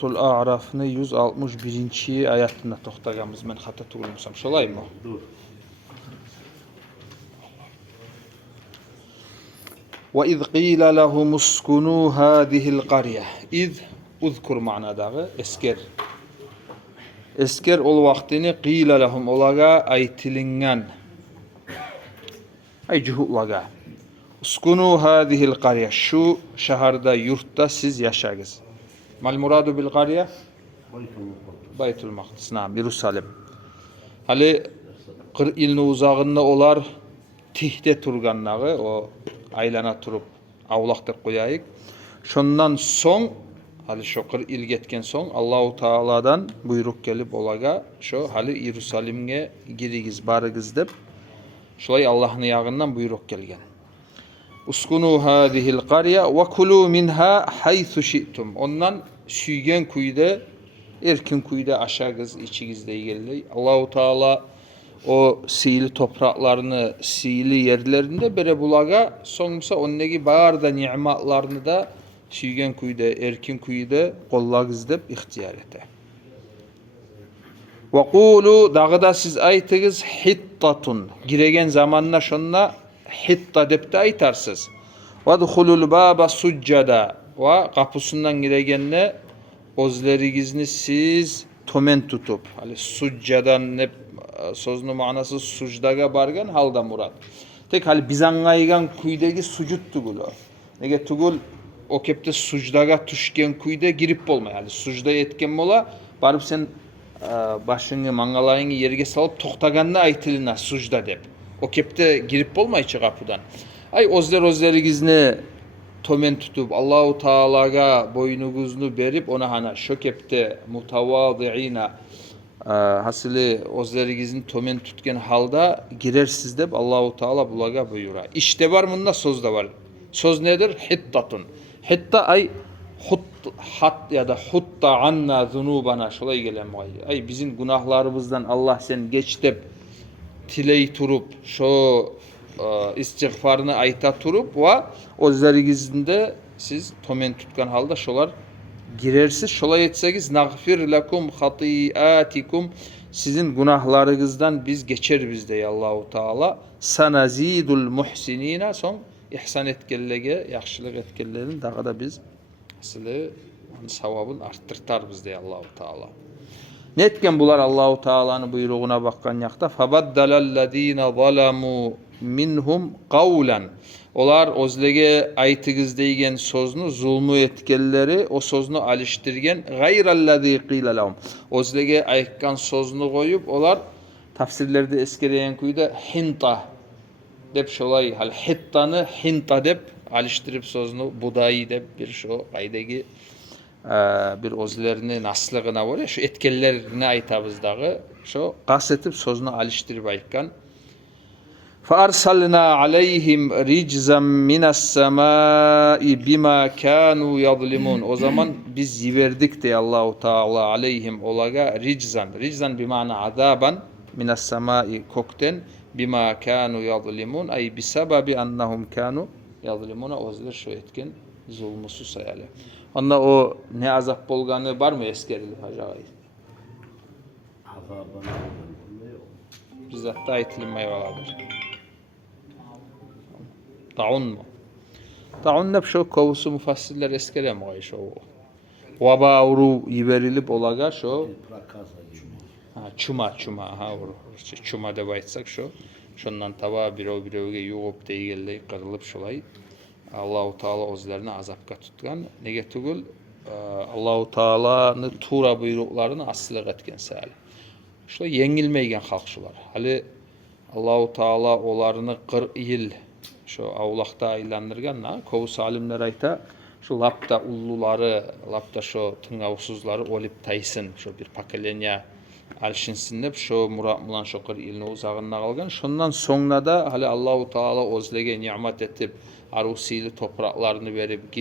Tul A'raf'ını 161. ayatında toxtaganmiz. Men xata tugulmasam. Şolaymı? Dur. Ve iz qila lahum uskunu hadihi'l qarya. İz uzkur ma'nadağı esker. Esker ol vaqtini qila lahum olaga aytilingan. Ay juhulaga. Uskunu hadihi'l qarya. Şu şaharda, yurtta siz yaşagız. Mal muradu bil qarya? Baytul Maqdis. Naam, Yerusalem. Hali 40 ilni uzağında olar tihte turgannağı, o aylana turup avlaqtır qoyayık. Şondan soň, hali şu 40 il getken soň Allahu Taala'dan buyruk gelip olaga şu hali Yerusalimge girigiz, barıgiz dep şolay Allah'ın yağından buyruk gelgen. Uskunu hadihil qarya ve kulu minha haythu şi'tum. Ondan süygen kuyda, erkin kuyda aşağız, içigiz deygeldi. Allahu Teala o sihirli topraklarını, sihirli yerlerinde bere bulaga, soňsa onnegi barda ni'matlarını da süygen kuyda, erkin kuyda qollagız dep ihtiyar ete. Ve kulu dağıda siz aytıgız hittatun. Giregen zamanla şonna hitta dep de aytarsız. Ve dukhulul baba succada. Ve kapısından giregenle özlerigizni siz tomen tutup. Hali succadan ne sözünün manası sucdaga bargan halda murat. Tek hali bizangaygan kuydagi sucut tugul o. Nege tugul o kepte sucdaga tuşken kuyda girip bolmay. Hali sucda etken bola barıp sen başını mangalayını yerge salıp toxtaganna aytılına sucda dep. O kepte girip bolmayçı kapıdan. Ay özlerigizni tomen tutup Allahu Taala'ga boynuguzunu berip ona hana şu kepte mutavadiina hasili özlerigizni tomen tutken halda girersiz dep Allahu Taala bulaga buyura. İşte var bunda söz de var. Söz nedir? Hittatun. Hitta ay hat ya da hutta anna zunubana şolay gelen vay. Ay bizim günahlarımızdan Allah sen geç dep tiley turup şu istiğfarını ayta turup ve özlerigizinde siz tomen tutkan halda şolar girersiz. Şolay etsegiz nagfir lakum hatiatikum, sizin günahlarınızdan biz geçer dey Allahu Taala. Sanazidul muhsinina, son ihsan etkellege, yaxşılık etkellerin dağı da biz aslı savabın arttırtar dey Allahu Taala. Netken bular Allahu Taala'nın buyruğuna bakkan yakta fabaddalallazina zalamu minhum qawlan. Olar özlege aytıgız deygen sözünü zulmü etkelleri o sözünü alıştırgen gayrallazi qila lahum. Özlege aytkan sözünü koyup olar tafsirlerde eskereyen kuyda hinta dep şolay hal hittanı hinta dep alıştırıp sözünü budayı dep bir şu aydagi bir özlerini naslığına var ya şu etkellerini aytabızdağı şu qasetip sözünü alıştırıp aytkan فَأَرْسَلْنَا عَلَيْهِمْ رِجْزًا مِنَ السَّمَاءِ بِمَا كَانُوا يَظْلِمُونَ. O zaman biz yiverdik de Allahu Teala aleyhim olaga riczan. Riczan bimana azaban minas semai kokten bima kanu yazlimun ay bisababi annahum kanu yazlimuna ozlar şu etken zulmusu sayale. Onda o ne azap bolganı var mı eskerilip hacağay? Bizzat da aytilmeye valadır. Taun mu? Taun ne şu kovusu mufassirler eskerem o şu. Vaba uru yiverilip olaga şu. Çuma ha uru. Çuma da baytsak şu. Şondan tava birovge yuğup deygeldi kırılıp şolay. Allahu Taala özlerini azapka tutgan. Nege tugul Allahu Taala'nın tura buyruklarını aslık etken sahil. Şu yengilmeygen halk şular. Hali Allahu Taala olarını 40 yıl şu avlaqta aylandırgan, kovu salimler ayta şu lapta ulluları, lapta şu tıngavsuzları olip taysın, şu bir pakelenya alşinsin dep şu murat mulan şu 40 ilni uzağında kalgan. Şundan sonra da hali Allahu Taala özlege nimet etip arusili topraklarını verip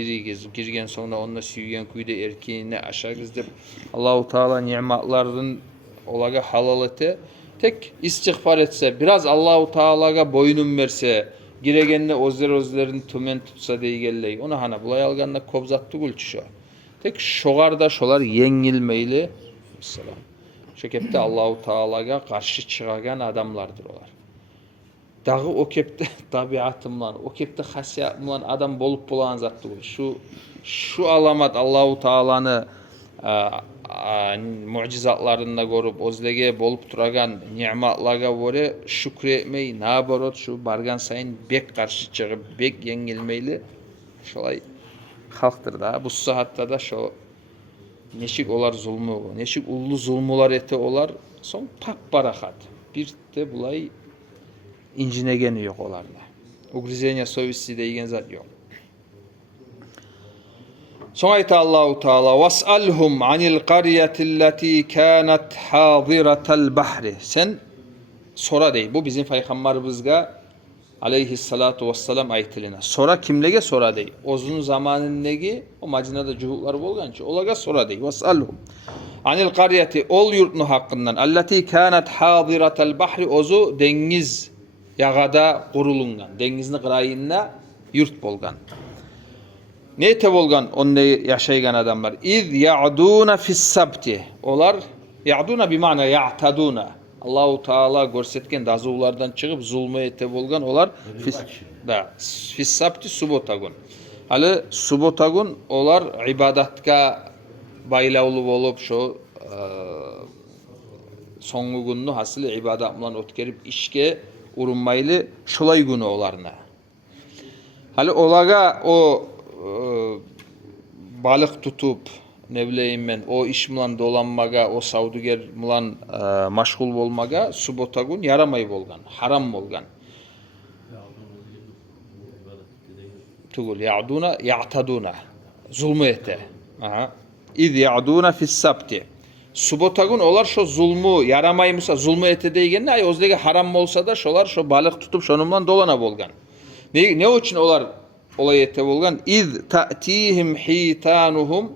girgen sonra onunla süygen kuyda erkeğine aşağız dep Allahu Taala nimetlerin olaga halal ete tek istiğfar etse biraz Allahu Taala'ga boynun verse giregenle özlerin tümen tutsa deygelleyi ona hana bulay alganla kobzattu gülçü şu Tek şoğarda şolar yengilmeyli. Mesela. Şu kepte Allahu Teala'ga karşı çıkagan adamlardır olar. Dağı o kepte tabiatımlan, o kepte hasiyatımlan adam bolup bulan zattı bu. Şu alamat Allahu Teala'nı mucizatlarında görüp özlege bolup turagan nimetlarga göre şükretmeyi nabarot şu bargan sayın bek karşı çıkıp bek yengilmeyli şolay halktır da bu saatte da şu neşik olar zulmü, neşik ullu zulmular ete olar son pap barakat bir de bulay incinegeni yok olarla. Ugrizenya sovisi deyigen zat yok. Sonra ayta Allahu Teala vas'alhum anil qaryatillati kanat hadiratal bahri. Sen sora dey. Bu bizim peygamberimizga aleyhissalatu vesselam aytilina. Sora kimlege sora dey. Uzun zamanındaki o Madinada cuhuklar bolgançı. Olaga sora dey. Vas'alhum anil qaryati ol yurtnu hakkından allati kanat hadiratal bahri ozu dengiz yağada kurulungan. Dengizini qırayınna yurt bolgan. Neyte bolgan onde yaşaygan adamlar? İz ya'duna fis sabti. Olar ya'duna bi mana ya'taduna. Allahu Teala görsetken dazuvlardan çıkıp zulmü ete bolgan olar fis sabti subotagun. Hali subotagun olar ibadatka baylavulu bolup şu soňgu günni hasılı ibadat bilen ötkerip işke urunmaylı şolay günü olarna. Hali olaga o balık tutup ne bileyim ben o iş bilen dolanmaga o savduger bilen maşgul bolmaga subotagun yaramay bolgan, haram bolgan. Tugul ya'duna ya'taduna zulmü ete. Aha. İz ya'duna fis sabti. Subotagun olar şu zulmü yaramaymışsa zulmü ete deygen ay ozdagi haram olsa da şolar şu balık tutup şonundan dolana bolgan. Ne için olar olay ete bolgan? İz ta'tihim hitanuhum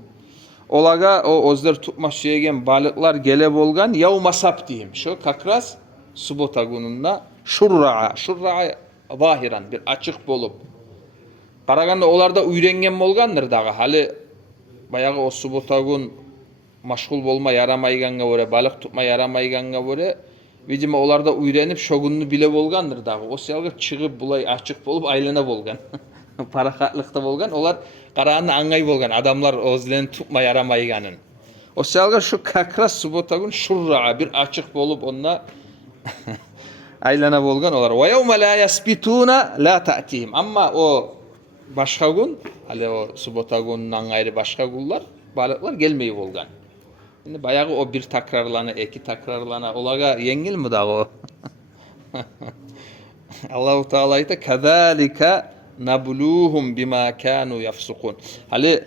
olaga o özler tutma şeygen balıklar gele bolgan yevma sabtihim. Şu kakras subotagununda şurra'a zahiran bir açık bolup qaraganda olarda uyrengen bolgandır dağı. Hali bayağı o subotagun maşgul bolma yaramayganga göre, balık tutma yaramayganga göre vidime olarda uyrenip şogununu bile bolgandır dağı. O siyalga çıkıp bulay açık bolup aylana bolgan. Parakatlıkta bolgan. Olar qarağında angay bolgan. Adamlar özlerini tutma yaramayganın. O siyalga şu kakras subotagun şurra'a bir açık bolup onunla aylana bolgan olar. Ve yevme la yasbituna la ta'tihim. Ama o başka gün, hali o subotagundan gayrı başka günler balıklar gelmeyi bolgan. Şimdi bayağı o bir takrarlana, iki takrarlana olaga yengil mi da o? Allahu Teala ayta kazalika nabluhum bima kanu yafsukun. Hali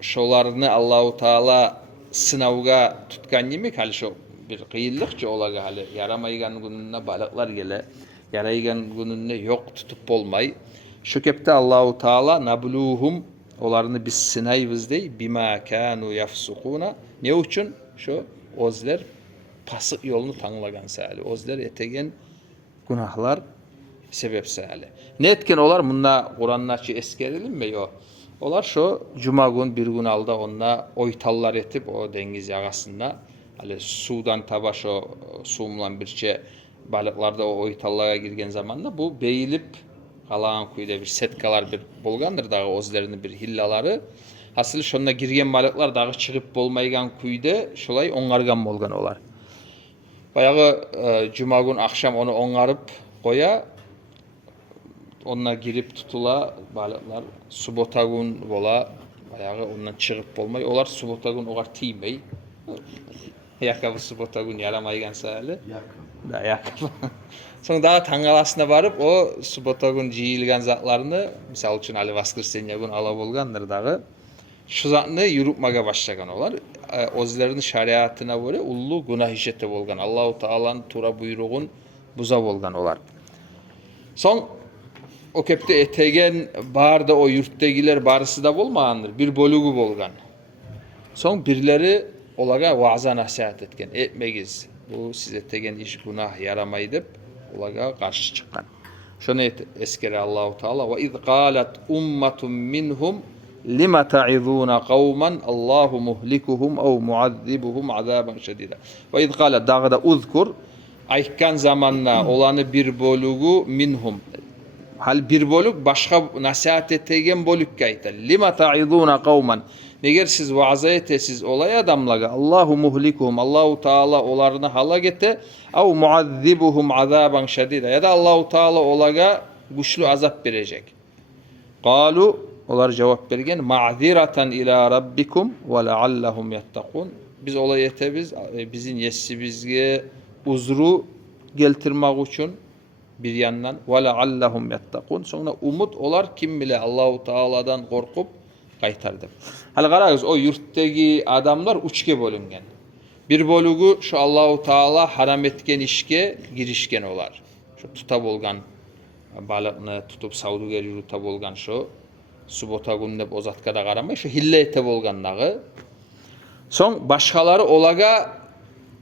şolarını Allahu Teala sınavga tutkan yemek hali şu bir kıyıllıkça olaga hali yaramaygan gününe balıklar gele, yaraygan gününe yok tutup olmay. Şu kepte Allahu Teala nabluhum olarını biz sınayvız dey bima kanu yafsukuna. Ne üçün? Şu özler pasık yolunu tanılagan sali. Özler etegen günahlar sebep sali. Ne etken olar? Bununla Kur'an'naçı eskerilim mi? Yo. Olar şu cuma gün bir gün alda onunla oytallar etip o dengiz yagasında hali sudan taba şu suumlan birçe balıklarda o oytallara girgen zamanda bu beyilip kalan kuyda bir setkalar bir bolgandır dağı özlerini bir hillaları. Hasılı şonda girgen balıklar dağı çıkıp bolmaygan kuyda şolay ongargan bolgan olar. Bayağı cuma gün akşam onu ongarıp koya onunla girip tutula balıklar subotagun bola bayağı ondan çıkıp bolmay. Olar subotagun olar tiymey. Yakabı subotagun yaramaygan sahali. Da yakabı. Sonra daha tangalasına varıp o subotagun jiyilgen zatlarını misal üçün Ali Vaskırsenyagun ala bolgandır dağı. Şu zatını yürüpmaga başlagan olar. Özlerinin şariatına göre ullu günah işette bolgan. Allahu Teala'nın tura buyruğun buza bolgan olar. Son o kepte etegen barda o yurttegiler barısı da bolmagandır. Bir bölügü bolgan. Son birleri olaga vaaz'a nasihat etken. Etmegiz. Bu siz etegen iş günah yaramaydıp olaga karşı çıkan. Şunu eskere Allahu Teala ve iz qalat ummatun minhum lima ta'izuna qauman Allahu muhlikuhum aw muazzibuhum azaban şedida. Ve iz qala dağda uzkur aytkan zamanla olanı bir bölügü minhum. Hal bir bölük başka nasihat etegen bölükke aytar. Lima ta'izuna qauman. Neger siz vaaz etesiz olay adamlaga Allahu muhlikuhum Allahu Taala olarını halak ete aw muazzibuhum azaban şedida ya da Allahu Taala olaga güçlü azap verecek. Qalu olar cevap bergen ma'ziratan ila rabbikum ve leallahum yettakun. Biz olay etebiz bizin yessibizge uzru geltirmek için bir yandan ve leallahum yettakun. Sonra umut olar kim bile Allahu Taala'dan korkup qaytardı. Hal qaragız o yurtdagi adamlar üçge bölüngen. Bir bölügü şu Allahu Taala haram etken işke girişken olar. Şu tuta bolgan balıkны tutup savdugar yurta bolgan şu subota günnep ozatkada qaramay şu hille ete bolgandagı. Soň başkaları olaga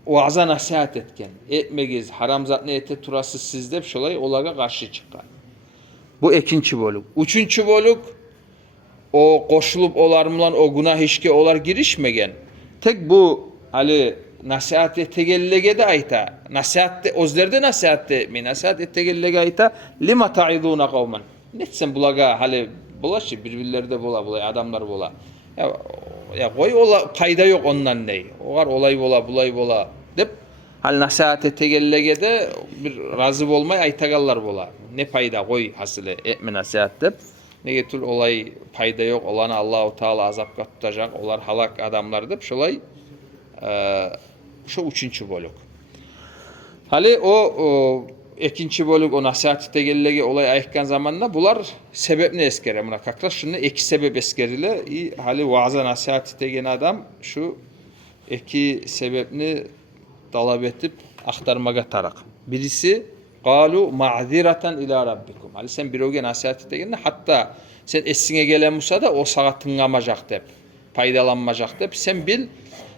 vaza nasihat etken. Etmegiz haram zatny ete turasız siz dep şolay olaga karşı çıkkan. Bu ikinci bölük. Üçüncü bölük o koşulup olar bilen o günah işke olar girişmegen. Tek bu ali nasihat etegellege de ayta. Nasihat özlerde nasihat etmeyin. Nasihat etegellege ayta lima ta'izuna kavman. Netsen bulaga hali bulaşı birbirlerde bola adamlar bola. Ya koy ola fayda yok ondan ney. Olar olay bola bulay bola dep hal nasihat etegellege de bir razı olmay aytagallar bola. Ne fayda koy hasılı etme nasihat dep. Nege tül olay fayda yok. Olanı Allahu Taala azapka tutacak. Olar halak adamlar dep şolay şu üçüncü bölük. Hali o ikinci bölük o nasihat etegellege olay ayıkkan zamanla bular sebep ne eskere? Buna kakras şunu iki sebep eskerile. Hali vaaza nasihat etegen adam şu iki sebepni talep etip aktarmaga tarak. Birisi qalu ma'ziratan ila rabbikum. Hali sen biroge nasihat etegende hatta sen esine gelen musa da o sağa tıngamajak dep, faydalanmajak dep sen bil.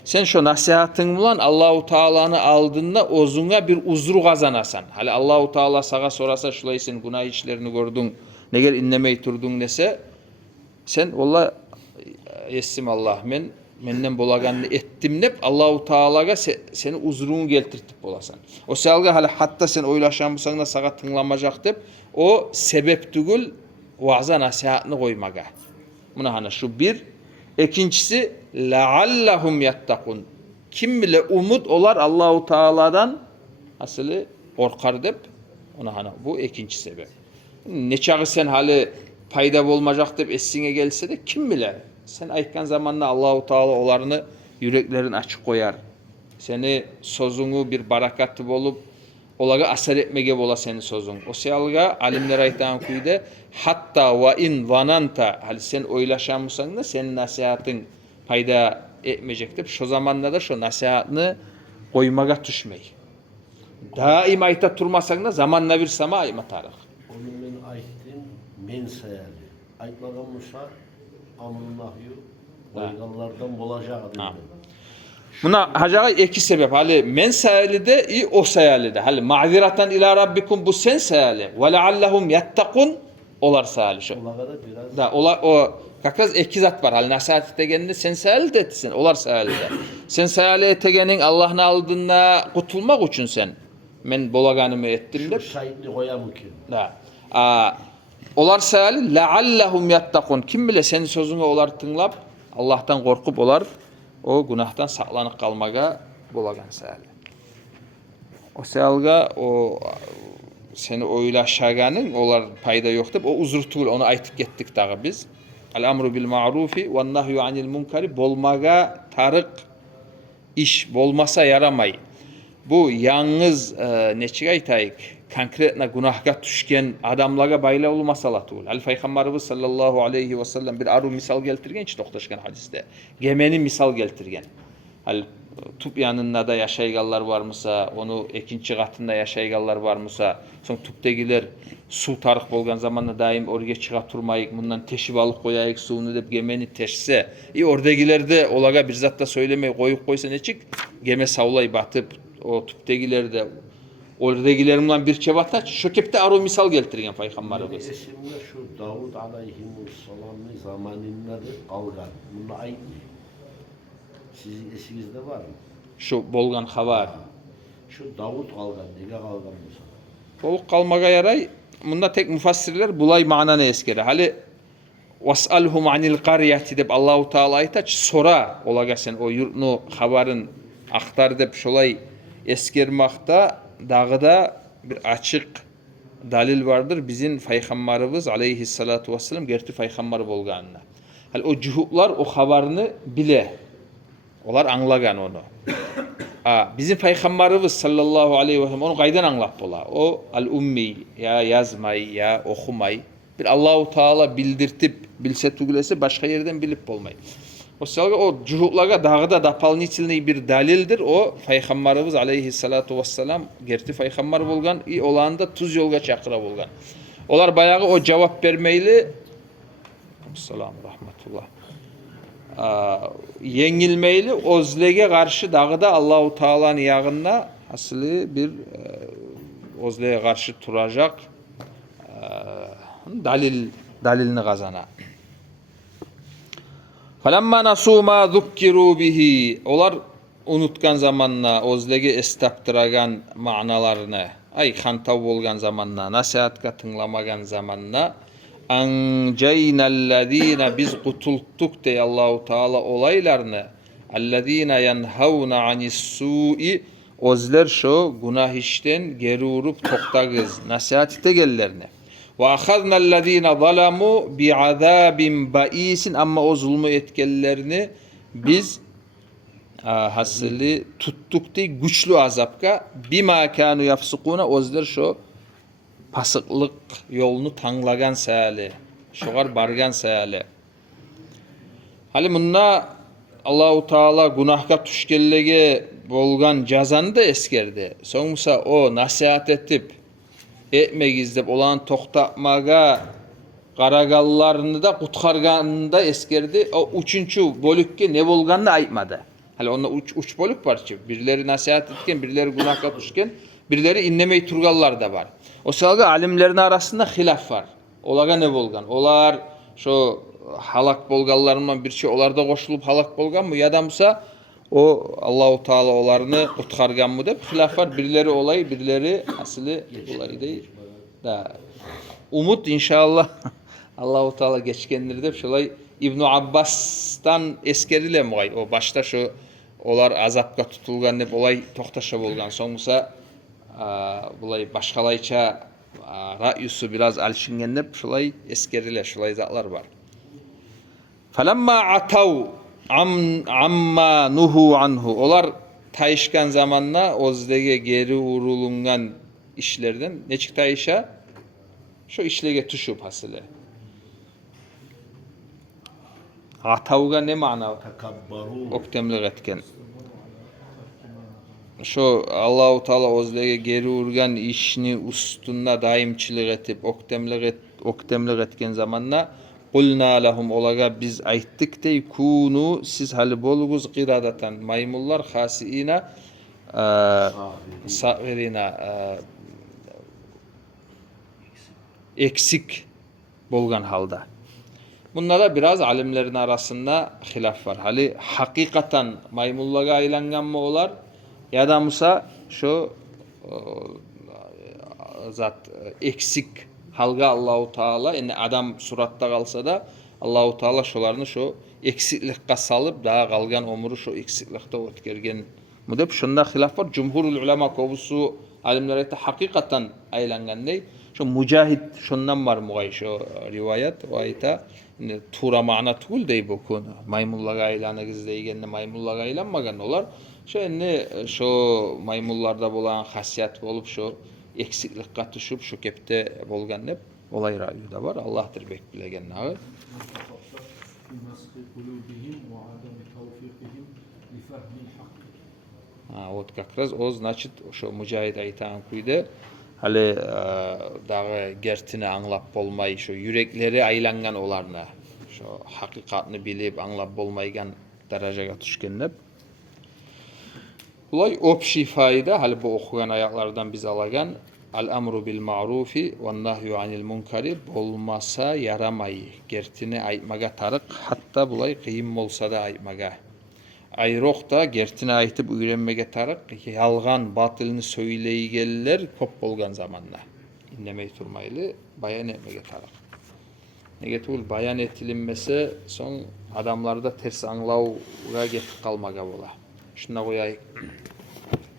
Sen şu nasihatın bilen Allahu Taala'nı aldığında ozuna bir uzru kazanasan. Hali Allahu Taala sağa sorasa şulay sen günah işlerini gördün. Neger inlemey turdun dese sen valla essim Allah menden bolaganını ettim dep Allahu Taala'ga seni uzrunu geltirtip bolasan. O salga hali hatta sen oylaşan bulsan da sağa tınlamajak dep o sebep tügül vaza nasihatını koymaga. Buna hani şu bir. İkincisi leallahum yettakun. Kim bile umut olar Allahu Taala'dan asılı korkar dep ona hani bu ikinci sebep. Ne çağı sen hali fayda olmayacak dep esine gelse de kim bile sen aytkan zamanla Allahu Taala olarını yüreklerin açık koyar. Seni sözünü bir barakatı bolup olaga asar etmege bola senin sözün. O seyalga alimler aytan kuyda hatta ve in zananta hali sen oylaşan mısan da senin nasihatın fayda etmeyecek dep şu zamanda da şu nasihatını koymaga düşmey. Daim ayta turmasan da zamanla bir sama ayma tarık. Onu men ayttim men sayali. Aytmagan Musa amnahyu oygallardan bolacağı dedim. Buna hacaga iki sebep. Hali men sayali de o sayali de. Hali ma'ziratan ila rabbikum bu sen sayali. Ve leallahum yettakun olar sayali şu. Olaga da biraz Da o kakaz iki zat var. Hali nasihat etegeninde sen sayali de etsin. Olar sayali de. Sen sayali etegenin Allah'ın aldığında kutulmak için sen. Men bolaganımı ettim de. şu şahitli koyamı ki. Da. Olar sayali leallahum yettakun. Kim bile senin sözünü olar tınlap Allah'tan korkup olar o günahtan saklanıp kalmaga bolagan sayali. O sayalga o seni oylaşaganın olar fayda yok dep o uzur tugul onu aytıp kettik dağı biz. Al amru bil ma'rufi ve nahyu anil munkari bolmaga tarık iş bolmasa yaramay. Bu yalnız neçik aytayık konkretna günahga düşken adamlarga baylaulu masala tugul. Al Peygamberimiz sallallahu aleyhi ve sellem bir aru misal keltirgen hiç toxtaşkan hadiste. Gemeni misal keltirgen. Al tup yanında da yaşaygallar varmısa, onu ikinci katında yaşaygallar varmısa, son tuptegiler su tarık bolgan zamanla daim oraya çığa turmayık, bundan teşib alıp koyayık suyunu dep gemeni teşse. Oradagiler de olaga bir zatta söylemey koyup koysa neçik geme savlay batıp o tuptegiler de Oradagilerimden bir çebata şökepte aro misal keltirgen Peygamberimiz. Esimde şu Davud aleyhisselam'ın zamanında kalgan. Bunu aytmıyor. Sizin esinizde var mı? Şu bolgan haber. Şu Davud kalgan, nege kalgan Musa? Boluk kalmaga yaray. Bunda tek mufassirler bulay mananı eskere. Hali vas'alhum anil qaryati deb Allahu Taala aytaç sora olaga sen o yurtnu habarın aktar deb şolay eskermakta dağıda bir açık dalil vardır bizim Peygamberimiz aleyhissalatu vesselam gerti Peygamber bolganına. Hal o cuhutlar o habarını bile. Olar anlagan onu. Bizim Peygamberimiz sallallahu aleyhi ve sellem onu kaydan anlap bola. O al-ummi ya yazmay ya okumay. Bir Allahu Teala bildirtip bilse tugulese başka yerden bilip bolmay. O salga o cuhutlarga dağıda dapalniçilni bir dalildir. O Peygamberimiz aleyhissalatu vesselam gerti Peygamber bolgan i olanda tuz yolga çakıra bolgan. Olar bayağı o cevap vermeyli. Selamun rahmetullah. Yengilmeyli ozlege karşı dağıda Allahu Teala'nın yağında aslı bir ozlege karşı turacak dalilini kazana. Falamma nasu ma zukkiru bihi olar unutkan zamanla ozlege estaptıragan manalarını ay kantav bolgan zamanla nasihatka tınlamagan zamanla ancaynallazina biz kutulttuk de Allahu Teala olaylarını allazina yanhauna anis su'i ozler şu günah işten geri urup toktagız nasihat etegellerini ve ahadnallazina zalamu bi'azabin ba'isin ama o zulmü etkellerini biz hasılı tuttuk de güçlü azapka bima kanu yafsukuna ozler şu pasıklık yolunu tanlagan sayali, şoğar bargan sayali. Hali bunna Allahu Teala günahka tuşkellege bolgan cazanı da eskerdi. Soňmusa o nasihat etip etmegizdep olan toktapmaga qaragallarını da kutkarganını da eskerdi. O üçüncü bölükke ne bolganını aytmadı. Hali onda üç bölük var ki. Birileri nasihat etken, birileri günahka tuşken, birileri inlemey turgallar da var. O salgı alimlerin arasında hilaf var. Olaga ne bolgan? Olar şu halak bolganlarından bir şey olarda koşulup halak bolgan mı? Ya da musa o Allahu Teala olarını kutkargan mı dep hilaf var. Birileri olay, birileri aslı olay değil. Da umut inşallah Allahu Teala geçkenleri dep şolay İbn Abbas'tan eskerile mi? O başta şu olar azapka tutulgan dep olay toktaşa bolgan. Soňmusa bulay başkalayça ra'yusu biraz alşingenlep şolay eskerile şolay zatlar var. Falamma atav amma nuhu anhu olar tayışkan zamanla ozdege geri urulungan işlerden neçik tayışa şu işlege tuşup hasılı. Atavga ne mana? Takabbaru. Oktemlik etken. Şu Allahu Teala ozlege geri urgan işini ustunda daimçilik etip oktemlik etken zamanla qulna lahum olaga biz ayttık dey kunu siz hali boluguz qiradatan maymullar hasiina sa'irina eksik bolgan halda. Bunlara biraz alimlerin arasında hilaf var. Hali hakikaten maymullaga aylangan mı olar? Ya da musa şu zat eksik halga Allahu Teala yani adam suratta kalsa da Allahu Teala şolarını şu eksiklikka salıp daha kalgan ömrü şu eksiklikte ötkergen mu dep şunda hilaf var. Cumhurul ulema kobusu alimler ayta hakikaten aylangan dey. Şu Mücahit şundan var mugay şu rivayet o ayta tura mana tugul dey bu konu. Maymullaga aylanıgız deygende maymullaga aylanmagan olar. Şu maymullarda bolan hasiyat bolup şu eksiklikka düşüp şu kepte bolgan dep olay rayu da var. Allah'tır bek bilegen nağı. Вот как раз o значит şu Mücahit aytan kuydu. Hali dağı gertini anlap bolmay şu yürekleri aylangan olarna. Şu hakikatini bilip anlap bolmaygan darajaga düşken dep. Bulay общий fayda, hali bu okuyan ayaklardan biz alagan al amru bil ma'rufi ve nahyu anil munkari bolmasa yaramayı. Gertini aytmaga tarık, hatta bulay kıyım bolsa da aytmaga. Ayroq da gertini aytıp öğrenmege tarık, yalgan batılını söyleygeller kop bolgan zamanla. İnlemey turmaylı, bayan etmege tarık. Negetul bayan etilinmese son adamlarda ters anlauga getip kalmaga bola. Şuna koyayım.